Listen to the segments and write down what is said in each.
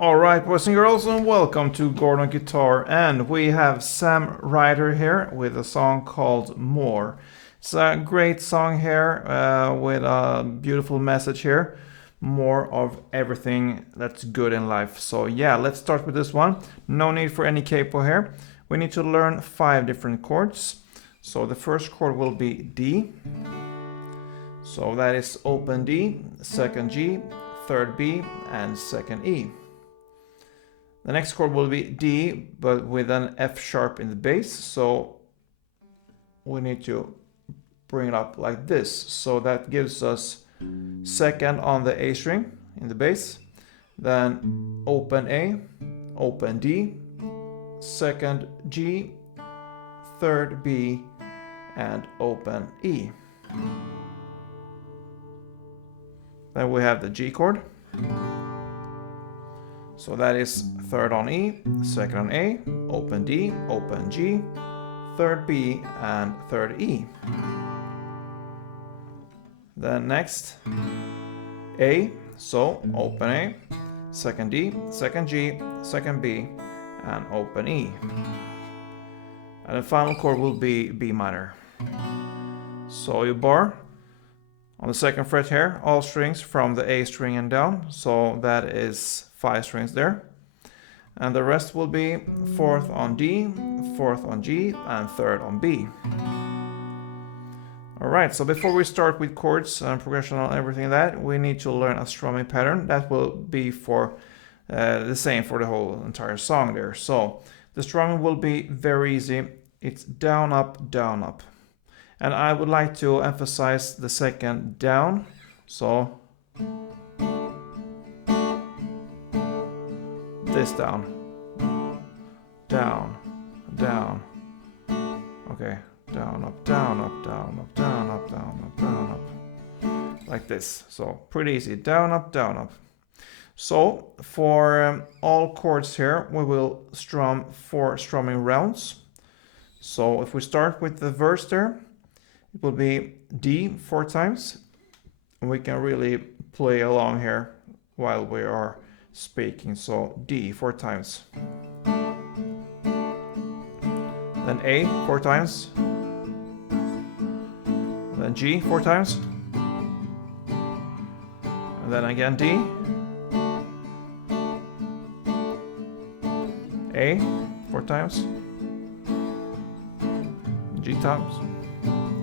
Alright, boys and girls, and welcome to Gordon Guitar. And we have Sam Ryder here with a song called More. It's a great song here with a beautiful message here. More of everything that's good in life. So yeah, let's start with this one. No need for any capo here. We need to learn 5 different chords. So the first chord will be D. So that is open D, second G, third B, and second E. The next chord will be D, but with an F sharp in the bass. So we need to bring it up like this. So that gives us second on the A string in the bass. Then open A, open D, second G, third B, and open E. Then we have the G chord. So that is third on E, second on A, open D, open G, third B, and third E. Then next, A, so open A, second D, second G, second B, and open E. And the final chord will be B minor. So you bar on the second fret here, all strings from the A string and down, so that is 5 strings there. And the rest will be 4th on D, 4th on G, and 3rd on B. Alright, so before we start with chords and progression and everything that, we need to learn a strumming pattern. That will be for the same for the whole entire song there. So the strumming will be very easy. It's down, up, down, up. And I would like to emphasize the second down. So this down, down, down. Okay, down, up, down, up, down, up, down, up, down, up, down, up. Like this. So pretty easy. Down, up, down, up. So for all chords here, we will strum 4 strumming rounds. So if we start with the verse there, it will be D 4 times. And we can really play along here while we are speaking. So D 4 times. Then A 4 times. Then G 4 times. And then again D. A 4 times. G times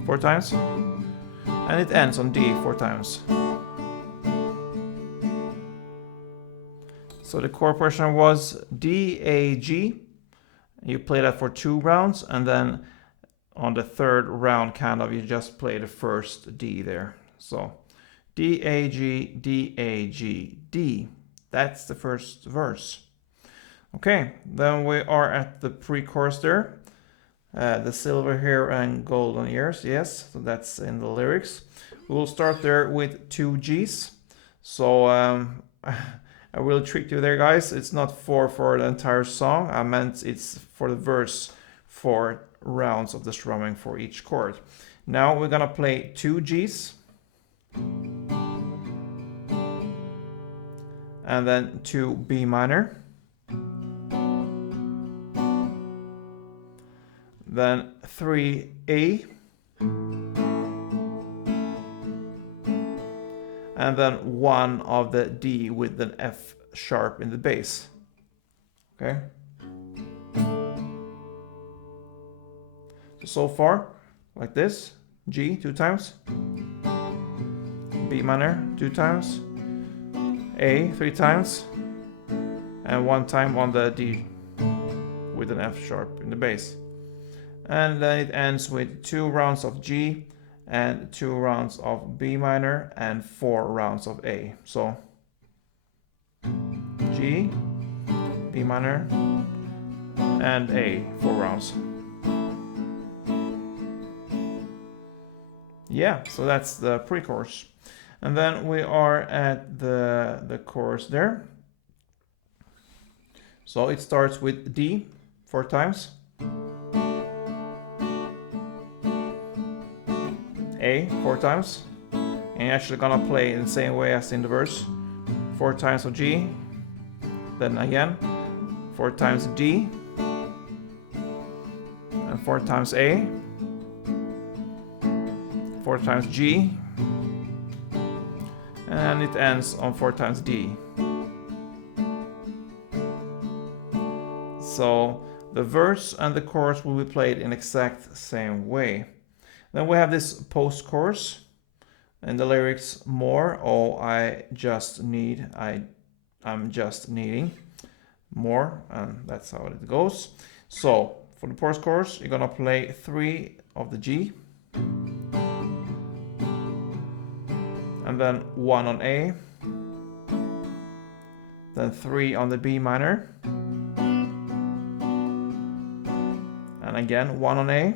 4 times. And it ends on D 4 times. So the chord progression was D, A, G. You play that for 2 rounds, and then on the 3rd round, kind of, you just play the first D there. So D, A, G, D, A, G, D. That's the first verse. Okay, then we are at the pre-chorus there. The silver hair and golden ears, yes, so that's in the lyrics. We will start there with 2 Gs. So I will trick you there, guys. It's not 4 for the entire song. I meant it's for the verse, 4 rounds of the strumming for each chord. Now we're gonna play 2 Gs. And then 2 B minor. Then 3 A. And then 1 of the D with an F sharp in the bass. Okay. So far, like this. G 2 times. B minor 2 times. A 3 times. And 1 time on the D with an F sharp in the bass. And then it ends with 2 rounds of G and 2 rounds of B minor and 4 rounds of A. So G, B minor, and A, 4 rounds. Yeah, so that's the pre-chorus. And then we are at the chorus there. So it starts with D 4 times. A 4 times, and you're actually gonna play in the same way as in the verse. 4 times of G, then again 4 times D, and 4 times A, 4 times G, and it ends on 4 times D. So the verse and the chorus will be played in exact same way. Then we have this post-chorus, and the lyrics more. Oh, I'm just needing more, and that's how it goes. So for the post-chorus, you're gonna play 3 of the G, and then 1 on A, then 3 on the B minor, and again 1 on A,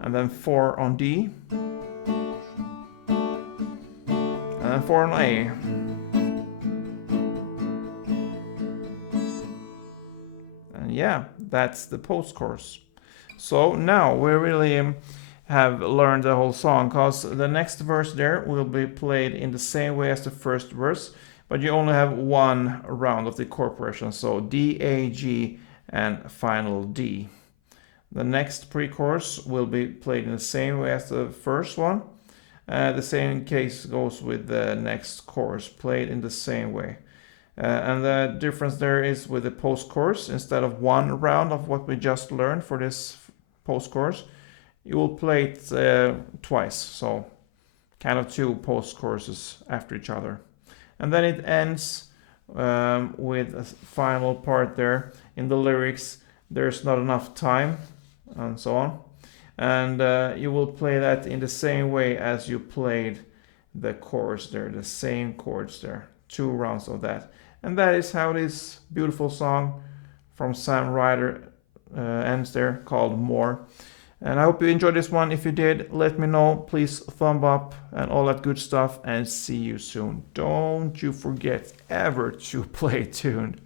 and then 4 on D, and then 4 on A. And yeah, that's the post-chorus. So now we really have learned the whole song, because the next verse there will be played in the same way as the first verse, but you only have one round of the chord progression, so D, A, G, and final D. The next pre-chorus will be played in the same way as the first one. The same case goes with the next chorus, played in the same way. And the difference there is with the post-chorus, instead of one round of what we just learned for this post-chorus, you will play it twice, so kind of 2 post-choruses after each other. And then it ends with a final part there. In the lyrics, there's not enough time, and so on. And you will play that in the same way as you played the chorus there, the same chords there, 2 rounds of that. And that is how this beautiful song from Sam Ryder ends there, called More. And I hope you enjoyed this one. If you did, let me know. Please thumb up and all that good stuff, and see you soon. Don't you forget ever to play tuned.